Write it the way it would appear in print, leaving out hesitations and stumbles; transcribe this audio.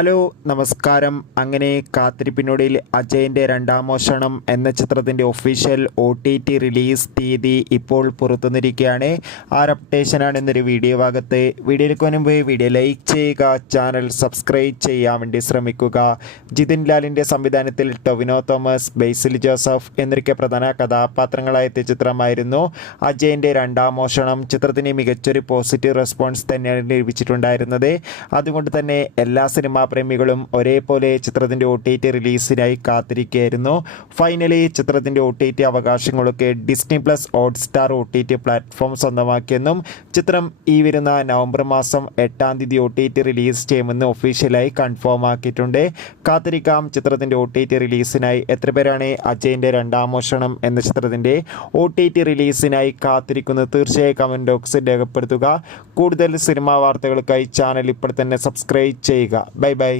Hello നമസ്കാരം. അങ്ങനെ കാത്തിരിപ്പിനൊടുവിൽ അജയൻ്റെ രണ്ടാം മോഷണം എന്ന ചിത്രത്തിൻ്റെ ഒഫീഷ്യൽ OTT റിലീസ് തീയതി ഇപ്പോൾ പുറത്തുവന്നിരിക്കുകയാണ്. ആ ഒരു അപ്ഡേഷനാണ് ഇന്നൊരു വീഡിയോ ഭാഗത്ത്. വീഡിയോയിലേക്ക് മുൻപ് വീഡിയോ ലൈക്ക് ചെയ്യുക, ചാനൽ സബ്സ്ക്രൈബ് ചെയ്യാൻ വേണ്ടി ശ്രമിക്കുക. ജിതിൻ ലാലിൻ്റെ സംവിധാനത്തിൽ ടൊവിനോ തോമസ്, ബേസിൽ ജോസഫ് എന്നൊക്കെ പ്രധാന കഥാപാത്രങ്ങളായ എത്തിയ ചിത്രമായിരുന്നു അജയൻ്റെ രണ്ടാം മോഷണം. ചിത്രത്തിന് മികച്ചൊരു പോസിറ്റീവ് റെസ്പോൺസ് തന്നെയാണ് ലഭിച്ചിട്ടുണ്ടായിരുന്നത്. അതുകൊണ്ട് തന്നെ എല്ലാ സിനിമാ പ്രേമികളും ഒരേപോലെ ചിത്രത്തിൻ്റെ OTT റിലീസിനായി കാത്തിരിക്കുകയായിരുന്നു. ഫൈനലി ചിത്രത്തിൻ്റെ OTT അവകാശങ്ങളൊക്കെ Disney plus Hotstar OTT platform സ്വന്തമാക്കിയെന്നും ചിത്രം ഈ വരുന്ന നവംബർ മാസം 8-ാം തീയതി OTT റിലീസ് ചെയ്യുമെന്ന് ഒഫീഷ്യലായി കൺഫേം ആക്കിയിട്ടുണ്ട്. കാത്തിരിക്കാം ചിത്രത്തിൻ്റെ OTT റിലീസിനായി. എത്ര പേരാണ് അജയൻ്റെ രണ്ടാം മോഷണം എന്ന ചിത്രത്തിൻ്റെ OTT റിലീസിനായി കാത്തിരിക്കുന്നത്? തീർച്ചയായും കമൻറ്റ് ബോക്സിൽ രേഖപ്പെടുത്തുക. കൂടുതൽ സിനിമാ വാർത്തകൾക്കായി ചാനൽ ഇപ്പോൾ തന്നെ സബ്സ്ക്രൈബ് ചെയ്യുക. Bye bye.